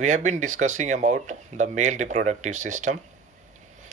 We have been discussing about the male reproductive system.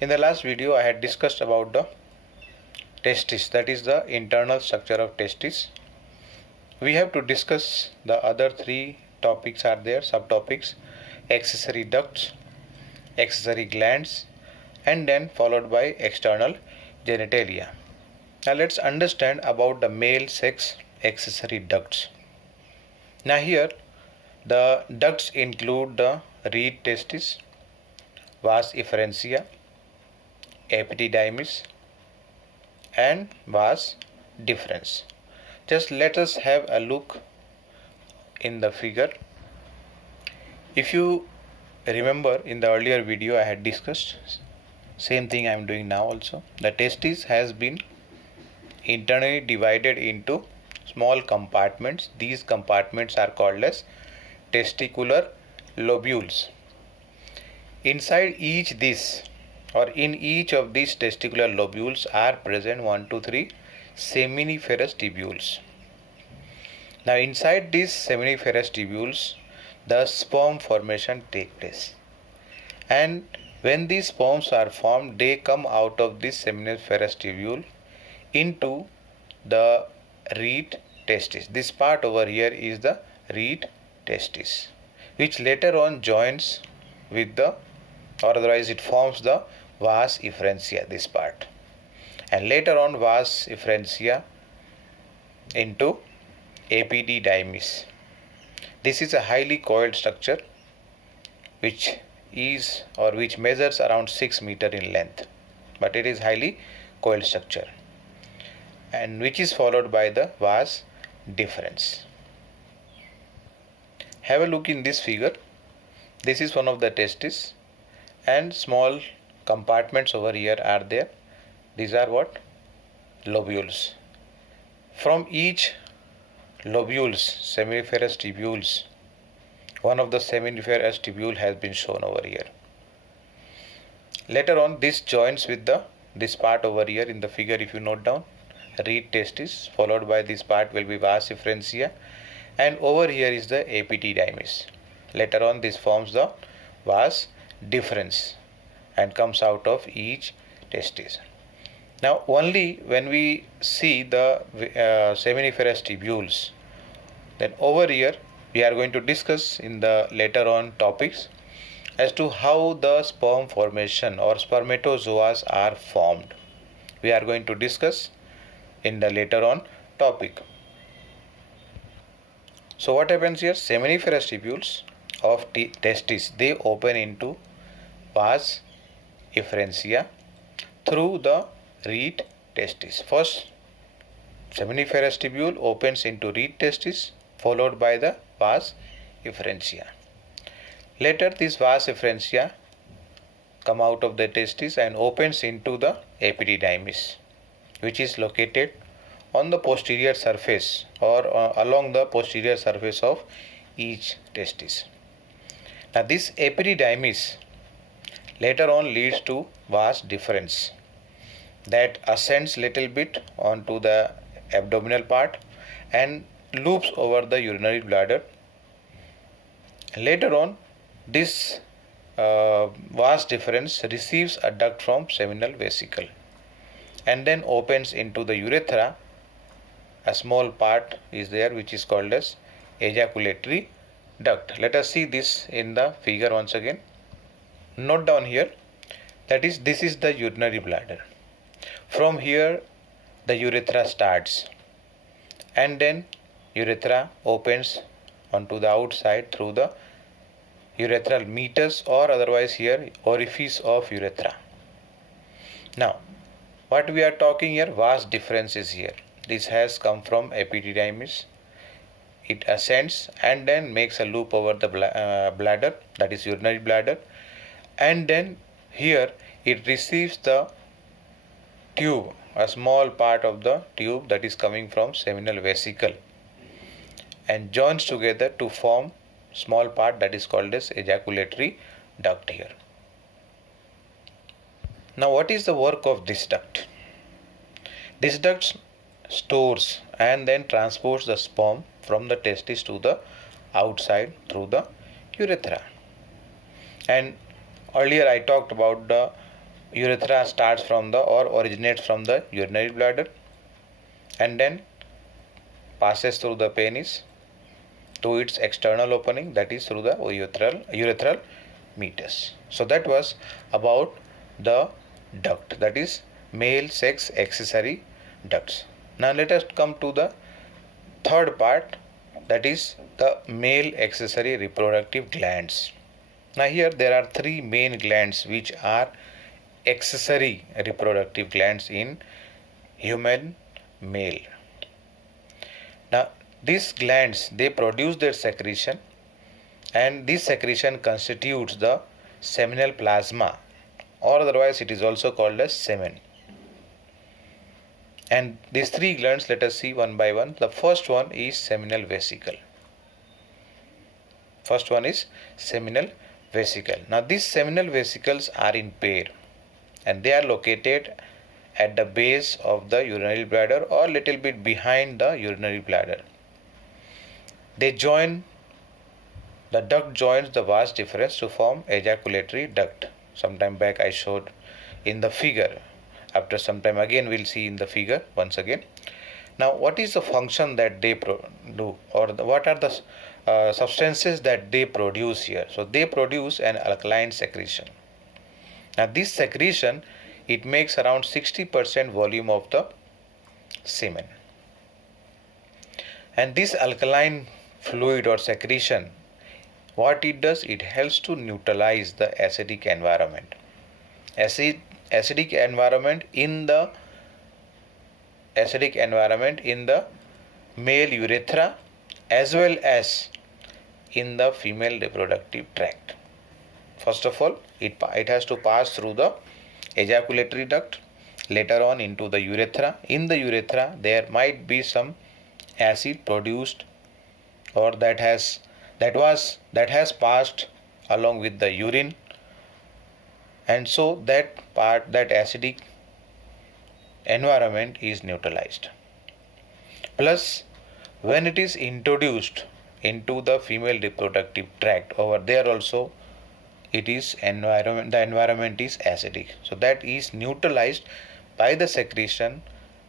In the last video I had discussed about the testis, that is the internal structure of testis. We have to discuss the other three topics are there, subtopics: accessory ducts, accessory glands, and then followed by external genitalia. Now let's understand about the male sex accessory ducts. Now here the ducts include the reed testis, vas efferentia, epididymis, and vas deferens. Just let us have a look in the figure. If you remember, in the earlier video I had discussed, same thing I am doing now also. The testis has been internally divided into small compartments. These compartments are called as testicular lobules. Inside each in each of these testicular lobules are present 3 seminiferous tubules. Now inside these seminiferous tubules the sperm formation takes place, and when these sperms are formed they come out of this seminiferous tubule into the reed testis. This part over here is the reed testis, which later on joins with the, or otherwise it forms the vas efferentia, this part, and later on vas efferentia into epididymis. This is a highly coiled structure which measures around 6 meters in length, but it is highly coiled structure, and which is followed by the vas deferens. Have a look in this figure. This is one of the testis, and small compartments over here are there. These are what? Lobules. From each lobules, seminiferous tubules, one of the seminiferous tubule has been shown over here. Later on this joins with this part over here in the figure. If you note down, reed testis, followed by this part will be vas efferentia, and over here is the epididymis. Later on this forms the vas deferens and comes out of each testis. Now only when we see the seminiferous tubules, then over here we are going to discuss in the later on topics as to how the sperm formation or spermatozoas are formed. We are going to discuss in the later on topic. So what happens here? Seminiferous tubules of testis, they open into vas efferentia through the reed testis. First seminiferous tubule opens into reed testis, followed by the vas efferentia. Later this vas efferentia come out of the testis and opens into the epididymis, which is located on the posterior surface or along the posterior surface of each testis. Now this epididymis later on leads to vas deferens, that ascends little bit onto the abdominal part and loops over the urinary bladder. Later on this vas deferens receives a duct from seminal vesicle and then opens into the urethra. A small part is there which is called as ejaculatory duct. Let us see this in the figure once again. Note down here, that is, this is the urinary bladder. From here the urethra starts, and then urethra opens onto the outside through the urethral meatus, or otherwise here orifice of urethra. Now what we are talking here, vas deferens is here. This has come from epididymis. It ascends and then makes a loop over the bladder, that is urinary bladder, and then here it receives the tube, a small part of the tube that is coming from seminal vesicle, and joins together to form small part that is called as ejaculatory duct here. Now what is the work of this duct? This duct stores and then transports the sperm from the testis to the outside through the urethra. And earlier I talked about the urethra starts from the or originates from the urinary bladder and then passes through the penis to its external opening, that is through the urethral meatus. So that was about the duct, that is male sex accessory ducts. Now let us come to the third part, that is the male accessory reproductive glands. Now here there are three main glands which are accessory reproductive glands in human male. Now these glands, they produce their secretion, and this secretion constitutes the seminal plasma, or otherwise it is also called as semen. And these three glands, let us see one by one. The first one is seminal vesicle. First one is seminal vesicle. Now these seminal vesicles are in pair and they are located at the base of the urinary bladder or little bit behind the urinary bladder. They join, the duct joins the vas deferens to form ejaculatory duct. Sometime back I showed in the figure. After some time again we'll see in the figure once again. Now what is the function that they do, or what are the substances that they produce here? So they produce an alkaline secretion. Now this secretion, it makes around 60% volume of the semen. And this alkaline fluid or secretion, what it does, it helps to neutralize the acidic environment. Acidic environment in the male urethra as well as in the female reproductive tract. First of all, it has to pass through the ejaculatory duct, later on into the urethra. In the urethra there might be some acid produced, or that has passed along with the urine, and so that acidic environment is neutralized. Plus, when it is introduced into the female reproductive tract, over there also the environment is acidic, so that is neutralized by the secretion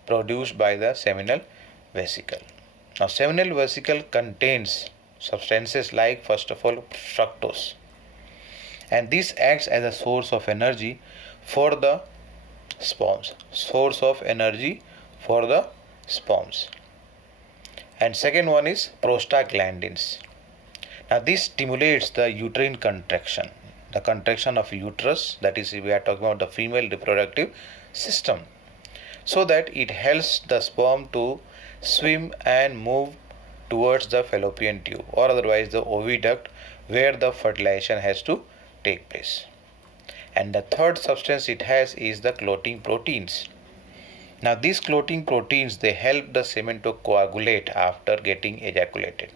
produced by the seminal vesicle. Now seminal vesicle contains substances like, first of all, fructose, and this acts as a source of energy for the sperms. And second one is prostaglandins. Now this stimulates the uterine contraction, the contraction of uterus, that is we are talking about the female reproductive system, so that it helps the sperm to swim and move towards the fallopian tube, or otherwise the oviduct, where the fertilization has to take place. And the third substance it has is the clotting proteins. Now these clotting proteins, they help the semen to coagulate after getting ejaculated.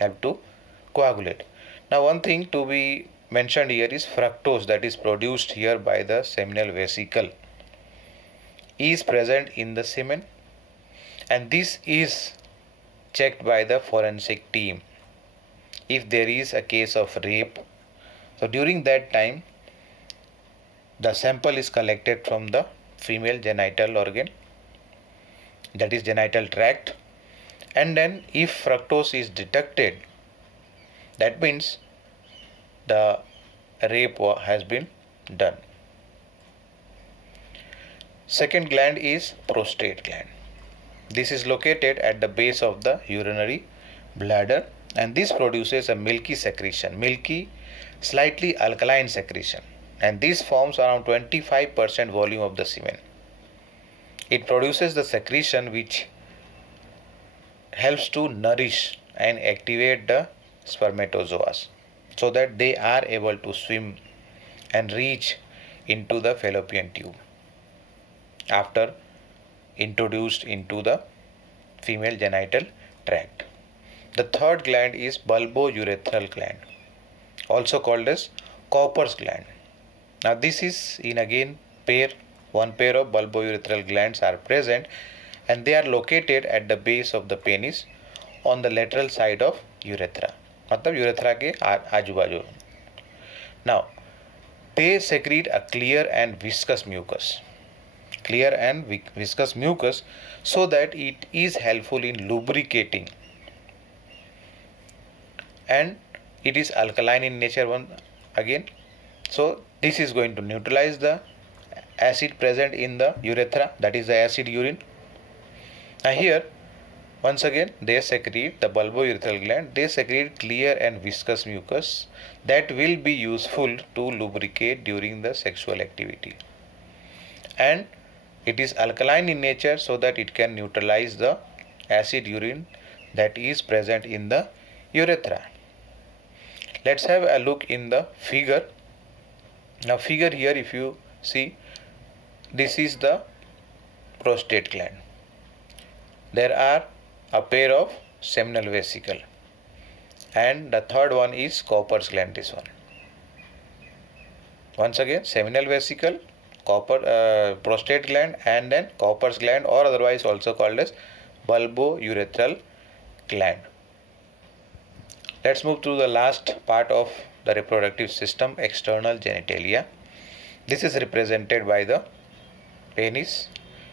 Now one thing to be mentioned here is fructose, that is produced here by the seminal vesicle, is present in the semen, and this is checked by the forensic team. If there is a case of rape, so during that time the sample is collected from the female genital organ, that is genital tract, and then if fructose is detected, that means the rape has been done. Second gland is prostate gland. This is located at the base of the urinary bladder, and this produces a milky secretion, slightly alkaline secretion, and this forms around 25% volume of the semen. It produces the secretion which helps to nourish and activate the spermatozoas, so that they are able to swim and reach into the fallopian tube after introduced into the female genital tract. The third gland is bulbourethral gland, also called as Cowper's gland. Now this is in again one pair of bulbourethral glands are present, and they are located at the base of the penis on the lateral side of urethra, मतलब urethra के आजू बाजू. Now they secrete a clear and viscous mucus, so that it is helpful in lubricating, and it is alkaline in nature again. So this is going to neutralize the acid present in the urethra, that is the acid urine. Now here once again they secrete, the bulbourethral gland, they secrete clear and viscous mucus that will be useful to lubricate during the sexual activity, and it is alkaline in nature so that it can neutralize the acid urine that is present in the urethra. Let's have a look in the figure. Now figure here, if you see, this is the prostate gland. There are a pair of seminal vesicle, and the third one is Cowper's gland, this one. Once again, seminal vesicle, prostate gland, and then Cowper's gland, or otherwise also called as bulbourethral gland. Let's move to the last part of the reproductive system, external genitalia. This is represented by the penis,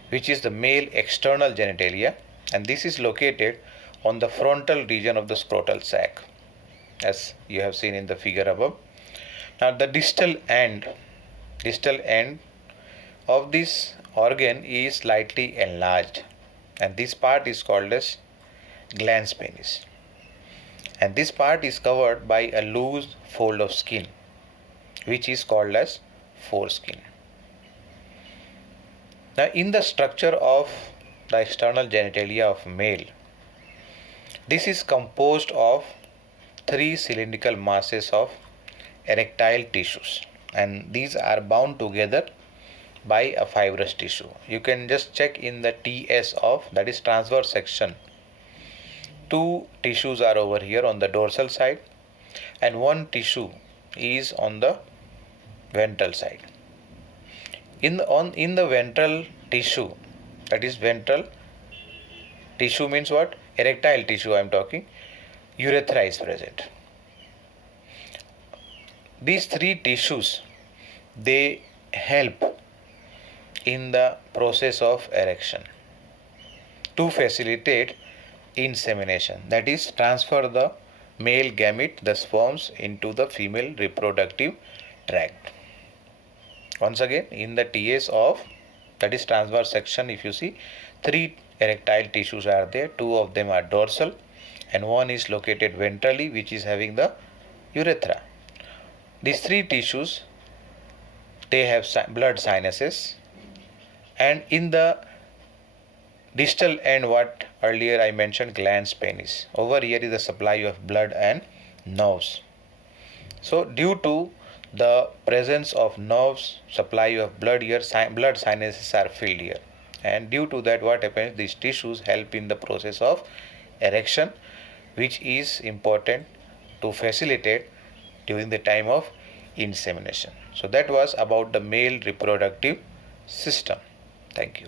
which is the male external genitalia, and this is located on the frontal region of the scrotal sac, as you have seen in the figure above. Now the distal end of this organ is slightly enlarged, and this part is called as glans penis, and this part is covered by a loose fold of skin which is called as foreskin. Now in the structure of the external genitalia of male, this is composed of 3 cylindrical masses of erectile tissues, and these are bound together by a fibrous tissue. You can just check in the TS of, that is transverse section, 2 tissues are over here on the dorsal side and 1 tissue is on the ventral side. In the ventral tissue, that is ventral tissue means what? Erectile tissue I am talking. Urethra is present. These 3 tissues, they help in the process of erection to facilitate insemination, that is transfer the male gamete, the sperms, into the female reproductive tract. Once again, in the TS of, that is transverse section, if you see, 3 erectile tissues are there. 2 of them are dorsal and 1 is located ventrally, which is having the urethra. These 3 tissues, they have blood sinuses, and in the distal end, what earlier I mentioned, glans penis, over here is the supply of blood and nerves. So due to the presence of nerves, supply of blood here, blood sinuses are filled here, and due to that what happens, these tissues help in the process of erection, which is important to facilitate during the time of insemination. So that was about the male reproductive system. Thank you.